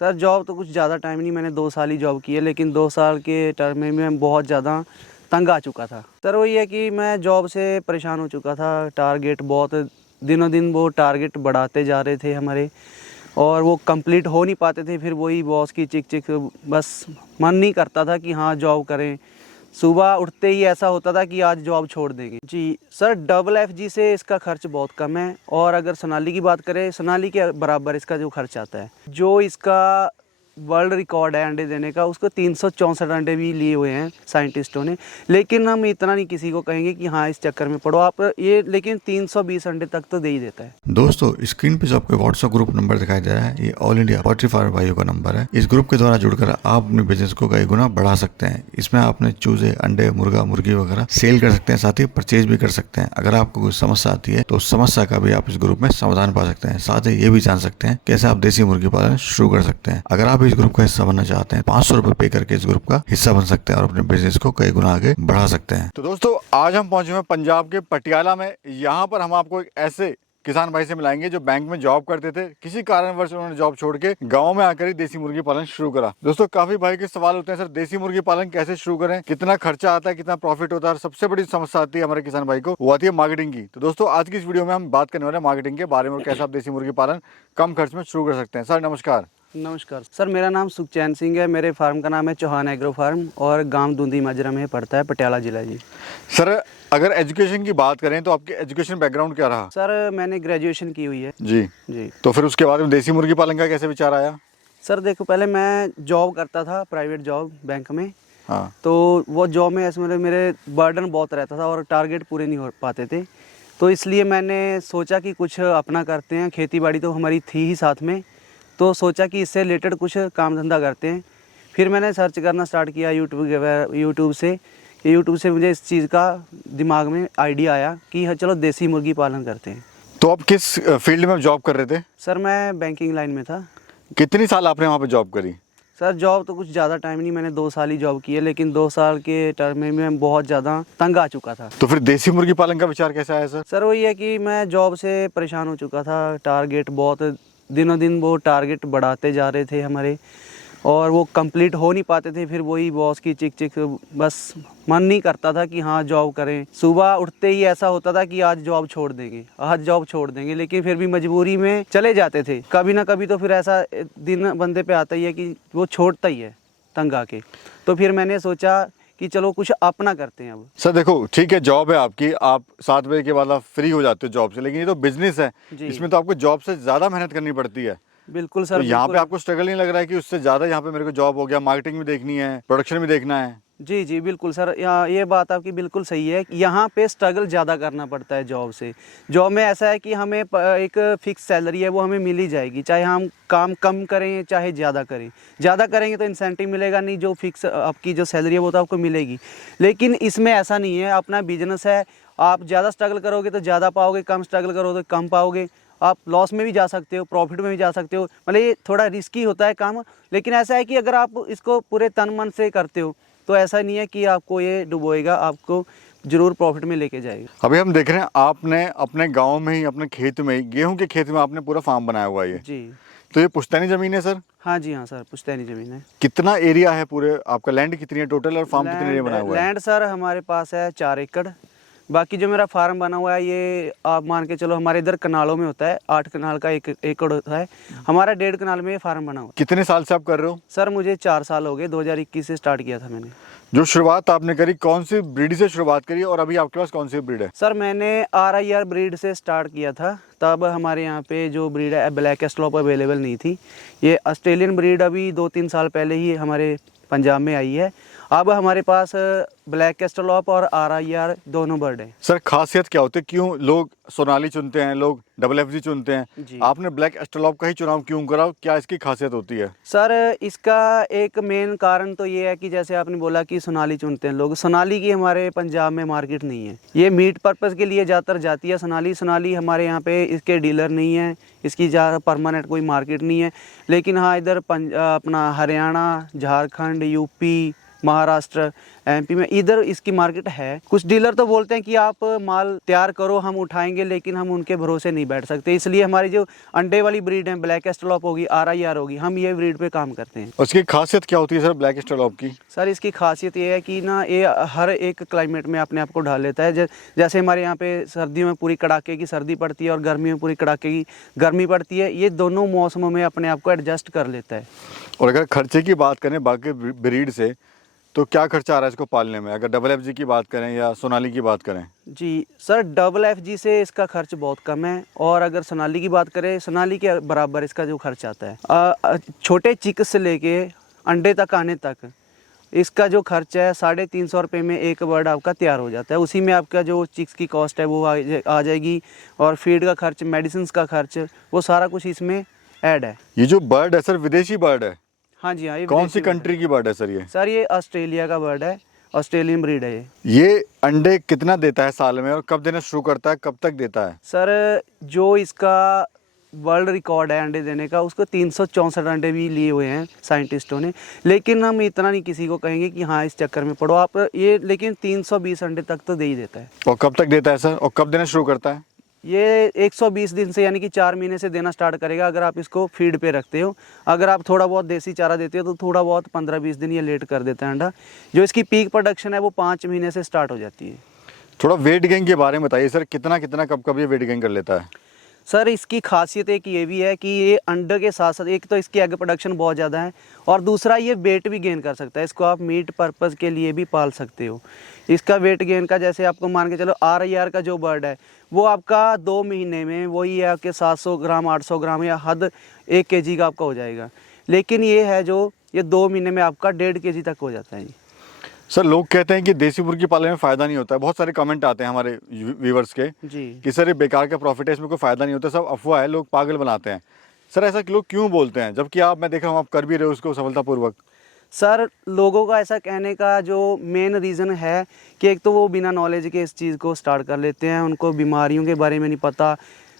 Sir job तो कुछ ज़्यादा टाइम नहीं, मैंने 2 साल ही जॉब की है, लेकिन 2 साल के टर्म में मैं बहुत ज़्यादा तंग आ चुका था। सर वही है कि मैं जॉब से परेशान हो चुका था। टारगेट बहुत दिनों दिन वो टारगेट बढ़ाते जा रहे थे हमारे, और वो कंप्लीट हो नहीं पाते थे। फिर वही बॉस की चिक चिक, बस मन नहीं करता था कि हाँ जॉब करें। सुबह उठते ही ऐसा होता था कि आज जॉब छोड़ देंगे। जी सर, डबल FG से इसका खर्च बहुत कम है, और अगर सोनाली की बात करें, सोनाली के बराबर इसका जो खर्च आता है। जो इसका वर्ल्ड रिकॉर्ड है अंडे देने का, उसको 364 अंडे भी लिए हुए हैं साइंटिस्टों ने। लेकिन हम इतना नहीं किसी को कहेंगे कि हाँ इस चक्कर में पड़ो आप ये, लेकिन 320 अंडे तक तो दे ही देता है। दोस्तों, स्क्रीन पे जो आपको व्हाट्सएप ग्रुप नंबर दिखाई दे रहा है, ये ऑल इंडिया पोल्ट्री फार्म भाइयों का नंबर है। इस ग्रुप के द्वारा जुड़कर आप अपने बिजनेस को कई गुना बढ़ा सकते हैं। इसमें आप अपने चूजे, अंडे, मुर्गा, मुर्गी वगैरह सेल कर सकते हैं, साथ ही परचेज भी कर सकते हैं। अगर आपको कोई समस्या आती है तो उस समस्या का भी आप इस ग्रुप में समाधान पा सकते हैं। साथ ही ये भी जान सकते हैं कैसे आप देसी मुर्गी पालन शुरू कर सकते हैं। अगर आप इस ग्रुप का हिस्सा बनना चाहते हैं, 500 रुपए पे करके इस ग्रुप का हिस्सा बन सकते हैं और अपने बिजनेस को कई गुना आगे बढ़ा सकते हैं। तो दोस्तों, आज हम पहुंचे हैं पंजाब के पटियाला में। यहाँ पर हम आपको एक ऐसे किसान भाई से मिलाएंगे जो बैंक में जॉब करते थे, किसी कारणवश उन्होंने जॉब छोड़ के गांव में आकर ही देसी मुर्गी पालन शुरू करा। दोस्तों, काफी भाई के सवाल होते हैं, सर देसी मुर्गी पालन कैसे शुरू करें, कितना खर्चा आता है, कितना प्रॉफिट होता है। और सबसे बड़ी समस्या आती है हमारे किसान भाई को, वो आती है मार्केटिंग की। तो दोस्तों, आज की इस वीडियो में हम बात करने वाले हैं मार्केटिंग के बारे में और कैसे आप देसी मुर्गी पालन कम खर्च में शुरू कर सकते हैं। सर नमस्कार। नमस्कार सर, मेरा नाम सुखचैन सिंह है। मेरे फार्म का नाम है चौहान एग्रो फार्म, और गांव दूंदी माजरा में पड़ता है, पटियाला जिला जी। सर अगर एजुकेशन की बात करें तो आपके एजुकेशन बैकग्राउंड क्या रहा? सर मैंने ग्रेजुएशन की हुई है जी जी। तो फिर उसके बाद में देसी मुर्गी पालन का कैसे विचार आया? सर देखो, पहले मैं जॉब करता था, प्राइवेट जॉब बैंक में। हाँ। तो वो जॉब में ऐसे मेरे बर्डन बहुत रहता था और टारगेट पूरे नहीं हो पाते थे। तो इसलिए मैंने सोचा कि कुछ अपना करते हैं। खेती बाड़ी तो हमारी थी ही साथ में, तो सोचा कि इससे रिलेटेड कुछ काम धंधा करते हैं। फिर मैंने सर्च करना स्टार्ट किया यूट्यूब से। यूट्यूब से मुझे इस चीज़ का दिमाग में आइडिया आया कि हाँ चलो देसी मुर्गी पालन करते हैं। तो आप किस फील्ड में जॉब कर रहे थे? सर मैं बैंकिंग लाइन में था। कितनी साल आपने वहाँ पे जॉब करी? सर जॉब तो कुछ ज़्यादा टाइम नहीं, मैंने 2 साल ही जॉब की है, लेकिन 2 साल के टर्म में मैं बहुत ज़्यादा तंग आ चुका था। तो फिर देसी मुर्गी पालन का विचार कैसे आया सर? सर वही है कि मैं जॉब से परेशान हो चुका था। टारगेट बहुत दिनों दिन वो टारगेट बढ़ाते जा रहे थे हमारे, और वो कंप्लीट हो नहीं पाते थे। फिर वही बॉस की चिक चिक, बस मन नहीं करता था कि हाँ जॉब करें। सुबह उठते ही ऐसा होता था कि आज जॉब छोड़ देंगे, आज जॉब छोड़ देंगे। लेकिन फिर भी मजबूरी में चले जाते थे। कभी ना कभी तो फिर ऐसा दिन बंदे पे आता ही है कि वो छोड़ता ही है तंग आके। तो फिर मैंने सोचा कि चलो कुछ अपना करते हैं अब। सर देखो, ठीक है जॉब है आपकी, आप 7 बजे के बाद आप फ्री हो जाते हो जॉब से, लेकिन ये तो बिजनेस है, इसमें तो आपको जॉब से ज़्यादा मेहनत करनी पड़ती है। बिल्कुल सर। तो यहाँ पे आपको स्ट्रगल नहीं लग रहा है कि उससे ज़्यादा यहाँ पे मेरे को जॉब हो गया, मार्केटिंग भी देखनी है, प्रोडक्शन भी देखना है? जी जी बिल्कुल सर, ये बात आपकी बिल्कुल सही है। यहाँ पे स्ट्रगल ज़्यादा करना पड़ता है जॉब से। जॉब में ऐसा है कि हमें एक फ़िक्स सैलरी है, वो हमें मिल ही जाएगी, चाहे हम काम कम करें चाहे ज़्यादा करें। ज़्यादा करेंगे तो इंसेंटिव मिलेगा नहीं, जो फिक्स आपकी जो सैलरी है वो तो आपको मिलेगी। लेकिन इसमें ऐसा नहीं है, अपना बिजनेस है। आप ज़्यादा स्ट्रगल करोगे तो ज़्यादा पाओगे, कम स्ट्रगल करोगे तो कम पाओगे। आप लॉस में भी जा सकते हो, प्रॉफिट में भी जा सकते हो। मतलब ये थोड़ा रिस्की होता है काम, लेकिन ऐसा है कि अगर आप इसको पूरे तन मन से करते हो तो ऐसा नहीं है कि आपको ये डुबोएगा, आपको जरूर प्रॉफिट में लेके जाएगा। अभी हम देख रहे हैं आपने अपने गांव में ही, अपने खेत में ही, गेहूं के खेत में आपने पूरा फार्म बनाया हुआ है ये। जी। तो ये पुश्तैनी जमीन है सर? हाँ जी हाँ सर, पुश्तैनी ज़मीन है। कितना एरिया है पूरे आपका, लैंड कितनी है टोटल और फार्म कितने एरिया बनाया हुआ है? लैंड सर हमारे पास है 4 एकड़। बाकी जो मेरा फार्म बना हुआ है ये आप मान के चलो, हमारे इधर कनालों में होता है। 8 कनाल का 1 एकड़ होता है, हमारा 1.5 कनाल में ये फार्म बना हुआ है। कितने साल से आप कर रहे हो? सर मुझे 4 साल हो गए, 2021 से स्टार्ट किया था मैंने। जो शुरुआत आपने करी, कौन सी ब्रीड से शुरुआत करी और अभी आपके पास कौन सी ब्रीड है? सर मैंने RIR ब्रीड से स्टार्ट किया था। तब हमारे यहाँ पे जो ब्रीड है ब्लैक एस्ट्रोलॉप अवेलेबल नहीं थी। ये ऑस्ट्रेलियन ब्रीड अभी 2-3 साल पहले ही हमारे पंजाब में आई है। अब हमारे पास ब्लैक एस्ट्रोलॉप और RIR दोनों बर्ड हैं। सर खासियत क्या होती है, क्यों लोग सोनाली चुनते हैं, लोग डबल FG चुनते हैं, आपने ब्लैक एस्ट्रोलॉप का ही चुनाव क्यों करा? क्या इसकी खासियत होती है? सर इसका एक मेन कारण तो ये है कि जैसे आपने बोला कि सोनाली चुनते हैं लोग, सोनाली की हमारे पंजाब में मार्केट नहीं है। ये मीट पर्पज़ के लिए ज़्यादातर जाती है सोनाली। सोनाली हमारे यहाँ पे इसके डीलर नहीं है, इसकी ज़्यादा परमानेंट कोई मार्केट नहीं है। लेकिन हाँ इधर अपना हरियाणा, झारखंड, UP, महाराष्ट्र, एमपी में, इधर इसकी मार्केट है। कुछ डीलर तो बोलते हैं कि आप माल तैयार करो, हम उठाएंगे, लेकिन हम उनके भरोसे नहीं बैठ सकते। इसलिए हमारी जो अंडे वाली ब्रीड है, ब्लैक एस्ट्रोलॉप होगी, RIR होगी, हम ये ब्रीड पे काम करते हैं। उसकी खासियत क्या होती है सर ब्लैक एस्ट्रोलॉप की? सर इसकी खासियत ये है कि ना ये हर एक क्लाइमेट में अपने आप को ढाल लेता है। जैसे हमारे यहाँ पे सर्दियों में पूरी कड़ाके की सर्दी पड़ती है और गर्मियों में पूरी कड़ाके की गर्मी पड़ती है, ये दोनों मौसमों में अपने आप को एडजस्ट कर लेता है। और अगर खर्चे की बात करें बाकी ब्रीड से, तो क्या खर्चा आ रहा है इसको पालने में, अगर डबल FG की बात करें या सोनाली की बात करें? जी सर, डबल FG से इसका खर्च बहुत कम है, और अगर सोनाली की बात करें, सोनाली के बराबर इसका जो खर्च आता है। छोटे चिक्स से लेके अंडे तक आने तक इसका जो खर्च है 350 रुपये में एक बर्ड आपका तैयार हो जाता है। उसी में आपका जो चिक्स की कॉस्ट है वो आ जाएगी, और फीड का खर्च, मेडिसिन का खर्च, वो सारा कुछ इसमें ऐड है। ये जो बर्ड है सर विदेशी बर्ड है? हाँ जी हाँ। ये कौन सी विदेशी बर्ड कंट्री की बर्ड है सर ये? है। सर ये ऑस्ट्रेलिया का बर्ड है, ऑस्ट्रेलियन ब्रीड है ये अंडे कितना देता है साल में, और कब देना शुरू करता है, कब तक देता है? सर जो इसका वर्ल्ड रिकॉर्ड है अंडे देने का, उसको 364 अंडे भी लिए हुए हैं साइंटिस्टों ने। लेकिन हम इतना नहीं किसी को कहेंगे कि हाँ इस चक्कर में पड़ो आप ये, लेकिन 320 अंडे तक तो दे ही देता है। और कब तक देता है सर, और कब देना शुरू करता है? ये 120 दिन से, यानी कि 4 महीने से देना स्टार्ट करेगा, अगर आप इसको फीड पे रखते हो। अगर आप थोड़ा बहुत देसी चारा देते हो तो थोड़ा बहुत 15-20 दिन ये लेट कर देता है अंडा। जो इसकी पीक प्रोडक्शन है वो 5 महीने से स्टार्ट हो जाती है। थोड़ा वेट गेन के बारे में बताइए सर, कितना कितना कब कब ये वेट गेन कर लेता है? सर इसकी खासियत एक ये भी है कि ये अंडे के साथ साथ, एक तो इसकी एग प्रोडक्शन बहुत ज़्यादा है, और दूसरा ये वेट भी गेन कर सकता है। इसको आप मीट पर्पज़ के लिए भी पाल सकते हो। इसका वेट गेन का, जैसे आपको मान के चलो RIR का जो बर्ड है वो आपका 2 महीने में वही है आपके 700 ग्राम 800 ग्राम या हद 1 kg का आपका हो जाएगा। लेकिन ये है जो ये 2 महीने में आपका 1.5 kg तक हो जाता है जी। सर लोग कहते हैं कि देसी मुर्गी पालने में फ़ायदा नहीं होता है, बहुत सारे कमेंट आते हैं हमारे व्यूवर्स के जी। कि सर ये बेकार का प्रॉफिट है, इसमें कोई फ़ायदा नहीं होता, सब अफवाह है, लोग पागल बनाते हैं। सर ऐसा लोग क्यों बोलते हैं, जबकि मैं देख रहा हूँ आप कर भी रहे हो उसको सफलतापूर्वक? सर लोगों का ऐसा कहने का जो मेन रीज़न है कि एक तो वो बिना नॉलेज के इस चीज़ को स्टार्ट कर लेते हैं, उनको बीमारियों के बारे में नहीं पता,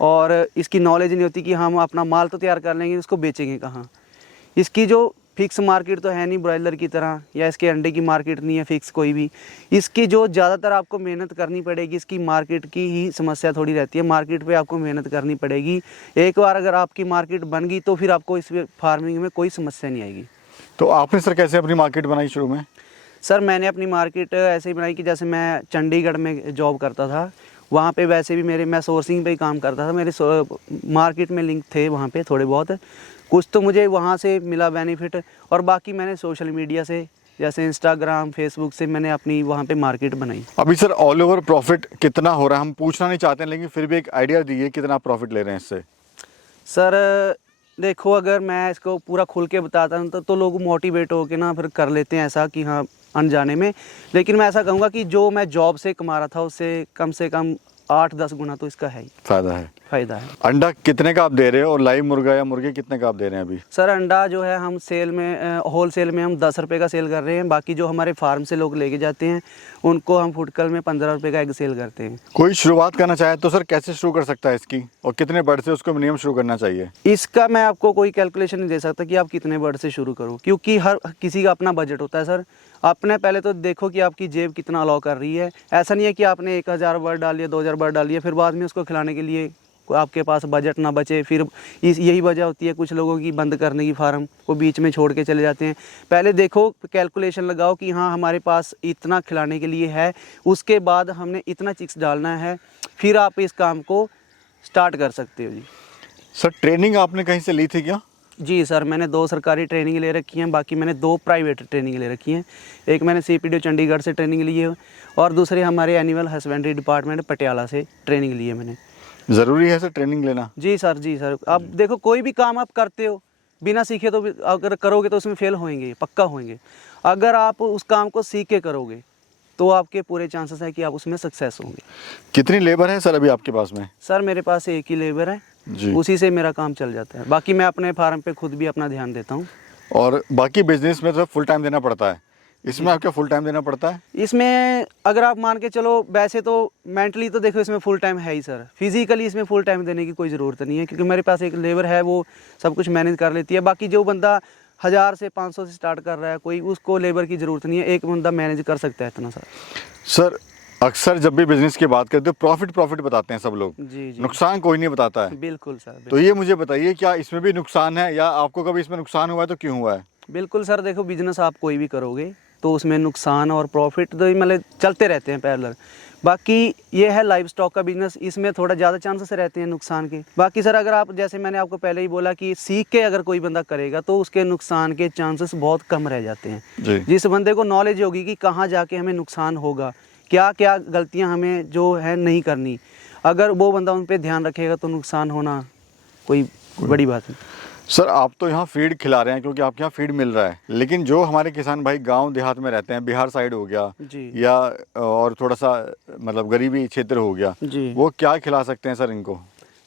और इसकी नॉलेज नहीं होती कि हम अपना माल तो तैयार कर लेंगे, उसको बेचेंगे कहाँ। इसकी जो फिक्स मार्केट तो है नहीं ब्रॉयलर की तरह, या इसके अंडे की मार्केट नहीं है फिक्स कोई भी। इसकी जो ज़्यादातर आपको मेहनत करनी पड़ेगी, इसकी मार्केट की ही समस्या थोड़ी रहती है। मार्केट पे आपको मेहनत करनी पड़ेगी। एक बार अगर आपकी मार्केट बन गई तो फिर आपको इस फार्मिंग में कोई समस्या नहीं आएगी। तो आपने सर कैसे अपनी मार्केट बनाई शुरू में? सर मैंने अपनी मार्केट ऐसे ही बनाई कि जैसे मैं चंडीगढ़ में जॉब करता था, वहाँ पे वैसे भी मैं सोर्सिंग पे ही काम करता था। मेरे मार्केट में लिंक थे वहाँ पे थोड़े बहुत, कुछ तो मुझे वहाँ से मिला बेनिफिट, और बाकी मैंने सोशल मीडिया से, जैसे इंस्टाग्राम, फेसबुक से मैंने अपनी वहाँ पे मार्केट बनाई। अभी सर ऑल ओवर प्रॉफिट कितना हो रहा है, हम पूछना नहीं चाहते हैं, लेकिन फिर भी एक आइडिया दीजिए कितना प्रॉफिट ले रहे हैं इससे? सर देखो, अगर मैं इसको पूरा खुल के बताता हूँ तो लोग मोटिवेट होकर ना फिर कर लेते हैं ऐसा कि हाँ अनजाने में। लेकिन मैं ऐसा कहूँगा कि जो मैं जॉब से कमा रहा था उससे कम 8-10 गुना तो इसका है ही फ़ायदा है। अंडा कितने का आप दे रहे हो, और लाइव मुर्गा या मुर्गे कितने का आप दे रहे हैं अभी? सर अंडा जो है हम सेल में, होल सेल में हम 10 रुपये का सेल कर रहे हैं। बाकी जो हमारे फार्म से लोग लेके जाते हैं उनको हम फुटकर में 15 रुपये का एग सेल करते हैं। कोई शुरुआत करना चाहे तो सर कैसे शुरू कर सकता है इसकी, और कितने बर्ड से उसको मिनिमम शुरू करना चाहिए? इसका मैं आपको कोई कैलकुलेशन नहीं दे सकता कि आप कितने बर्ड से शुरू करो, क्योंकि हर किसी का अपना बजट होता है सर। आपने पहले तो देखो कि आपकी जेब कितना अलाउ कर रही है। ऐसा नहीं है कि आपने 1000 बर्ड डाल लिया, 2000 बर्ड डाल लिया, फिर बाद में उसको खिलाने के लिए आपके पास बजट ना बचे। फिर यही वजह होती है कुछ लोगों की बंद करने की फार्म, वो बीच में छोड़ के चले जाते हैं। पहले देखो, कैलकुलेशन लगाओ कि हाँ हमारे पास इतना खिलाने के लिए है, उसके बाद हमने इतना चिक्स डालना है, फिर आप इस काम को स्टार्ट कर सकते हो जी। सर ट्रेनिंग आपने कहीं से ली थी क्या? जी सर, मैंने 2 सरकारी ट्रेनिंग ले रखी हैं, बाकी मैंने 2 प्राइवेट ट्रेनिंग ले रखी हैं। एक मैंने CPDO चंडीगढ़ से ट्रेनिंग ली है, और दूसरे हमारे एनिमल हस्बेंड्री डिपार्टमेंट पटियाला से ट्रेनिंग ली है मैंने। ज़रूरी है सर ट्रेनिंग लेना? जी सर। आप देखो, कोई भी काम आप करते हो बिना सीखे तो अगर करोगे तो उसमें फेल होएंगे, पक्का होएंगे। अगर आप उस काम को सीख के करोगे तो आपके पूरे चांसेस है कि आप उसमें सक्सेस होंगे। कितनी लेबर है सर अभी आपके पास में? सर मेरे पास एक ही लेबर है जी। उसी से मेरा काम चल जाता है। बाकी मैं अपने फार्म पे खुद भी अपना ध्यान देता हूँ। और बाकी बिजनेस में तो फुल टाइम देना पड़ता है, इसमें आपका फुल टाइम देना पड़ता है? इसमें अगर आप मान के चलो, वैसे तो मेंटली तो देखो इसमें फुल टाइम है ही सर, फिजिकली इसमें फुल टाइम देने की कोई ज़रूरत नहीं है, क्योंकि मेरे पास एक लेबर है वो सब कुछ मैनेज कर लेती है। बाकी जो बंदा 1000 से 500 से स्टार्ट कर रहा है, कोई उसको लेबर की ज़रूरत नहीं है, एक बंदा मैनेज कर सकता है इतना सारा। सर अक्सर जब भी बिजनेस की बात करते हो प्रॉफिट बताते हैं सब लोग, जी जी, नुकसान कोई नहीं बताता है। बिल्कुल सर, तो ये मुझे बताइए क्या इसमें भी नुकसान है, या आपको कभी इसमें नुकसान हुआ है तो क्यों हुआ है? बिल्कुल सर। देखो, बिजनेस आप कोई भी करोगे तो उसमें नुकसान और प्रॉफिट तो मतलब चलते रहते हैं पैरेलल। बाकी ये है लाइव स्टॉक का बिजनेस, इसमें थोड़ा ज़्यादा चांसेस रहते हैं नुकसान के। बाकी सर अगर आप, जैसे मैंने आपको पहले ही बोला कि सीख के अगर कोई बंदा करेगा तो उसके नुकसान के चांसेस बहुत कम रह जाते हैं। जी। जिस बंदे को नॉलेज होगी कि कहाँ जाके हमें नुकसान होगा, क्या क्या गलतियाँ हमें जो है नहीं करनी, अगर वो बंदा उन पर ध्यान रखेगा तो नुकसान होना कोई बड़ी बात नहीं। सर आप तो यहाँ फीड खिला रहे हैं क्योंकि आपके यहाँ फीड मिल रहा है, लेकिन जो हमारे किसान भाई गांव देहात में रहते हैं, बिहार साइड हो गया जी या और थोड़ा सा मतलब गरीबी क्षेत्र हो गया, जी। वो क्या खिला सकते हैं सर इनको?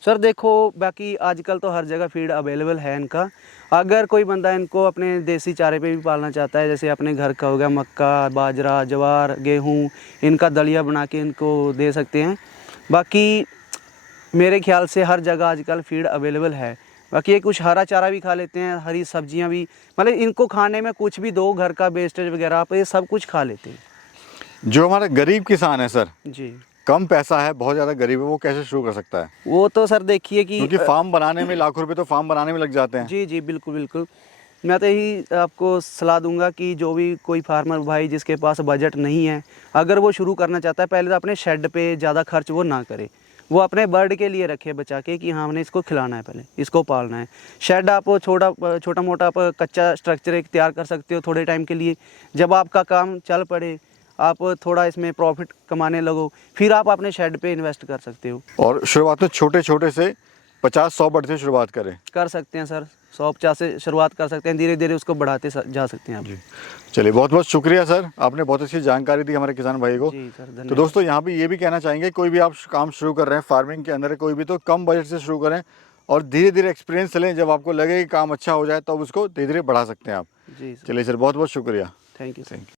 सर देखो, बाकी आजकल तो हर जगह फीड अवेलेबल है इनका। अगर कोई बंदा इनको अपने देसी चारे पे भी पालना चाहता है, जैसे अपने घर का हो गया, मक्का, बाजरा, ज्वार, गेहूँ, इनका दलिया बना के इनको दे सकते हैं। बाकी मेरे ख्याल से हर जगह आजकल फीड अवेलेबल है। बाकी ये कुछ हरा चारा भी खा लेते हैं, हरी सब्जियां भी, मतलब इनको खाने में कुछ भी दो, घर का वेस्टेज वगैरह आप ये सब कुछ खा लेते हैं। जो हमारा गरीब किसान है सर, जी, कम पैसा है, बहुत ज़्यादा गरीब है, वो कैसे शुरू कर सकता है? वो तो सर देखिए कि क्योंकि फार्म बनाने में लाखों रुपए तो फार्म बनाने में लग जाते हैं। जी जी, बिल्कुल बिल्कुल। मैं तो यही आपको सलाह दूंगा कि जो भी कोई फार्मर भाई जिसके पास बजट नहीं है, अगर वो शुरू करना चाहता है, पहले तो अपने शेड पे ज़्यादा खर्च वो ना करे, वो अपने बर्ड के लिए रखे बचा के कि हाँ हमने इसको खिलाना है, पहले इसको पालना है। शेड आप छोटा मोटा आप कच्चा स्ट्रक्चर एक तैयार कर सकते हो थोड़े टाइम के लिए। जब आपका काम चल पड़े, आप थोड़ा इसमें प्रॉफिट कमाने लगो, फिर आप अपने शेड पे इन्वेस्ट कर सकते हो। और शुरुआत में छोटे छोटे से 50-100 बर्ड से शुरुआत करें। कर सकते हैं सर, 150 से शुरुआत कर सकते हैं, धीरे धीरे उसको बढ़ाते जा सकते हैं आप। जी चलिए, बहुत बहुत शुक्रिया सर, आपने बहुत अच्छी जानकारी दी हमारे किसान भाई को। जी सर, धन्यवाद। तो दोस्तों यहाँ भी ये भी कहना चाहेंगे, कोई भी आप काम शुरू कर रहे हैं फार्मिंग के अंदर, कोई भी तो कम बजट से शुरू करें और धीरे धीरे एक्सपीरियंस लें। जब आपको लगे कि काम अच्छा हो जाए तब उसको धीरे धीरे बढ़ा सकते हैं आप। जी सर, चलिए सर, बहुत बहुत शुक्रिया। Thank you sir.